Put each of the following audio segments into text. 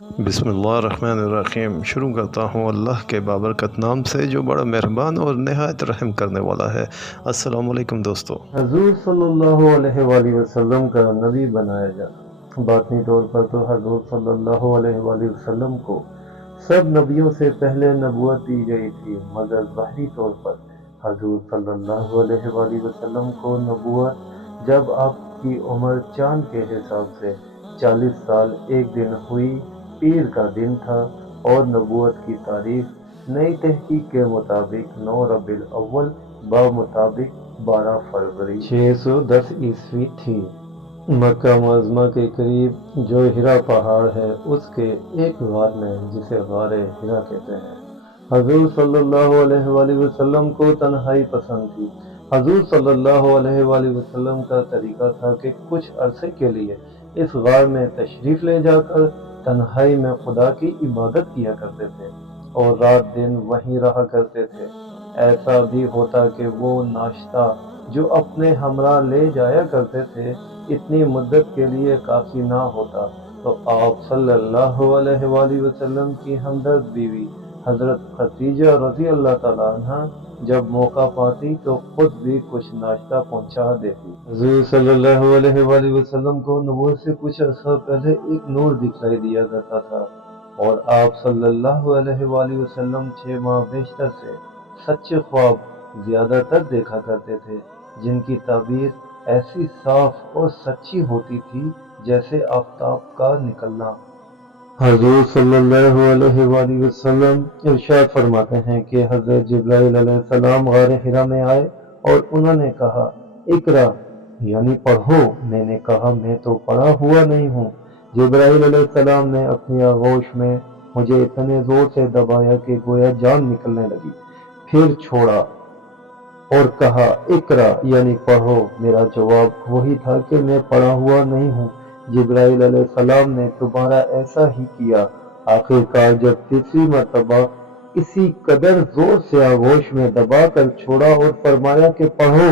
بسم اللہ الرحمن الرحیم۔ شروع کرتا ہوں اللہ کے بابرکت نام سے جو بڑا مہربان اور نہایت رحم کرنے والا ہے۔ السلام علیکم دوستو۔ حضور صلی اللہ علیہ وآلہ وسلم کا نبی بنایا جانا۔ باطنی طور پر تو حضور صلی اللہ علیہ وآلہ وسلم کو سب نبیوں سے پہلے نبوت دی گئی تھی، مگر ظاہری طور پر حضور صلی اللہ علیہ وآلہ وسلم کو نبوت جب آپ کی عمر چاند کے حساب سے 40 سال 1 دن ہوئی، پیر کا دن تھا، اور نبوت کی تاریخ نئی تحقیق کے مطابق 9 ربیع الاول بمطابق 12 فروری 610 عیسوی تھی۔ مکہ معظمہ کے قریب جو ہرا پہاڑ ہے، اس کے ایک غار میں، جسے غار ہرا کہتے ہیں، حضور صلی اللہ علیہ وآلہ وسلم کو تنہائی پسند تھی۔ حضور صلی اللہ علیہ وآلہ وسلم کا طریقہ تھا کہ کچھ عرصے کے لیے اس غار میں تشریف لے جا کر تنہائی میں خدا کی عبادت کیا کرتے تھے اور رات دن وہیں رہا کرتے تھے۔ ایسا بھی ہوتا کہ وہ ناشتہ جو اپنے ہمراہ لے جایا کرتے تھے اتنی مدت کے لیے کافی نہ ہوتا، تو آپ صلی اللہ علیہ وآلہ وسلم کی ہمدرد بیوی حضرت خدیجہ رضی اللہ تعالیٰ عنہ جب موقع پاتی تو خود بھی کچھ ناشتہ پہنچا دیتی۔ حضور صلی اللہ علیہ وآلہ وسلم کو نبوت سے کچھ عرصہ پہلے ایک نور دکھائی دیا کرتا تھا، اور آپ صلی اللہ علیہ وآلہ وسلم 6 ماہ بیشتر سے سچے خواب زیادہ تر دیکھا کرتے تھے، جن کی تعبیر ایسی صاف اور سچی ہوتی تھی جیسے آفتاب کا نکلنا۔ حضور صلی اللہ علیہ وآلہ وسلم ارشاد فرماتے ہیں کہ حضرت جبرائیل علیہ السلام غار حرا میں آئے اور انہوں نے کہا، اقرا یعنی پڑھو۔ میں نے کہا، میں تو پڑھا ہوا نہیں ہوں۔ جبرائیل علیہ السلام نے اپنی آغوش میں مجھے اتنے زور سے دبایا کہ گویا جان نکلنے لگی، پھر چھوڑا اور کہا، اقرا یعنی پڑھو۔ میرا جواب وہی تھا کہ میں پڑھا ہوا نہیں ہوں۔ جبرائیل علیہ السلام نے دوبارہ ایسا ہی کیا۔ آخر کار جب تیسری مرتبہ اسی قدر زور سے آغوش میں دبا کر چھوڑا اور فرمایا کہ پڑھو،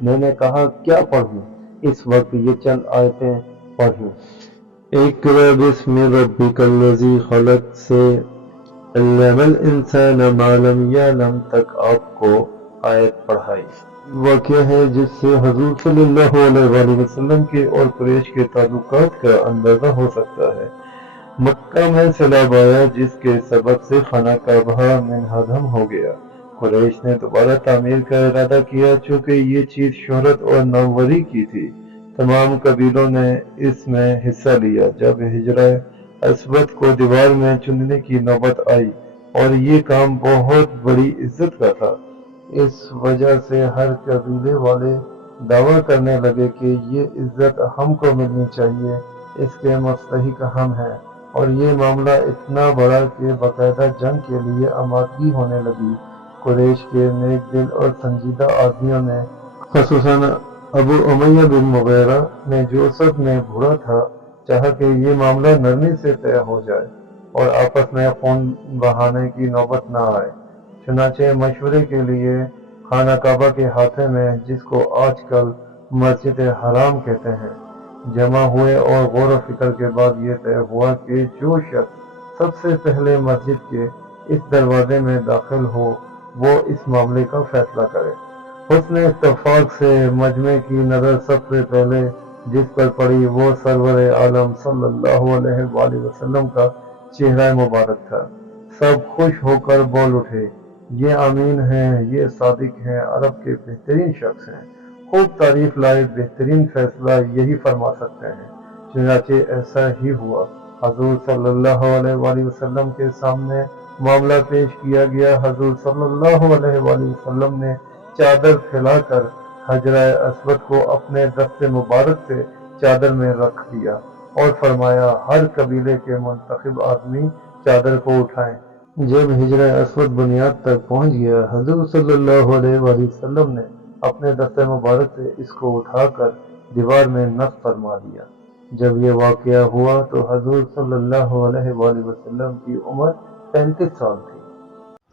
میں نے کہا، کیا پڑھوں؟ اس وقت یہ چند آیتیں پڑھیں۔ اقرأ بسم ربک الذی خلق سے علم الانسان ما لم یعلم تک آپ کو آیت پڑھائی۔ واقعہ ہے جس سے حضور صلی اللہ علیہ وآلہ وسلم کے اور قریش کے تعلقات کا اندازہ ہو سکتا ہے۔ مکہ میں سیلاب آیا جس کے سبب سے خانہ کعبہ منہدم ہو گیا۔ قریش نے دوبارہ تعمیر کا ارادہ کیا، چونکہ یہ چیز شہرت اور ناموری کی تھی۔ تمام قبیلوں نے اس میں حصہ لیا۔ جب حجرہ اسود کو دیوار میں چننے کی نوبت آئی، اور یہ کام بہت بڑی عزت کا تھا، اس وجہ سے ہر قبیلے والے دعویٰ کرنے لگے کہ یہ عزت ہم کو ملنی چاہیے، اس کے مستحق ہم ہیں، اور یہ معاملہ اتنا بڑا کہ باقاعدہ جنگ کے لیے آمادگی ہونے لگی۔ قریش کے نیک دل اور سنجیدہ آدمیوں نے، خصوصاً ابو امیہ بن مغیرہ نے جو سب میں برا تھا، چاہا کہ یہ معاملہ نرمی سے طے ہو جائے اور آپس میں خون بہانے کی نوبت نہ آئے۔ چنانچہ مشورے کے لیے خانہ کعبہ کے ہاتھے میں، جس کو آج کل مسجد حرام کہتے ہیں، جمع ہوئے، اور غور و فکر کے بعد یہ طے ہوا کہ جو شخص سب سے پہلے مسجد کے اس دروازے میں داخل ہو وہ اس معاملے کا فیصلہ کرے۔ حسن اتفاق سے مجمع کی نظر سب سے پہلے جس پر پڑی وہ سرور عالم صلی اللہ علیہ وآلہ وسلم کا چہرہ مبارک تھا۔ سب خوش ہو کر بول اٹھے، یہ امین ہیں، یہ صادق ہیں، عرب کے بہترین شخص ہیں، خوب تعریف لائق، بہترین فیصلہ یہی فرما سکتے ہیں۔ چنانچہ ایسا ہی ہوا۔ حضور صلی اللہ علیہ وآلہ وسلم کے سامنے معاملہ پیش کیا گیا۔ حضور صلی اللہ علیہ وآلہ وسلم نے چادر پھیلا کر حجرہ اسود کو اپنے دست مبارک سے چادر میں رکھ دیا اور فرمایا، ہر قبیلے کے منتخب آدمی چادر کو اٹھائیں۔ جب حجرہ اسود بنیاد تک پہنچ گیا، حضور صلی اللہ علیہ وآلہ وسلم نے اپنے دست مبارک سے اس کو اٹھا کر دیوار میں نصب فرما دیا۔ جب یہ واقعہ ہوا تو حضور صلی اللہ علیہ وآلہ وسلم کی عمر 35 سال تھی۔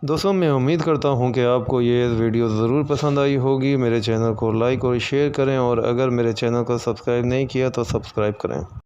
دوستوں، میں امید کرتا ہوں کہ آپ کو یہ ویڈیو ضرور پسند آئی ہوگی۔ میرے چینل کو لائک اور شیئر کریں، اور اگر میرے چینل کو سبسکرائب نہیں کیا تو سبسکرائب کریں۔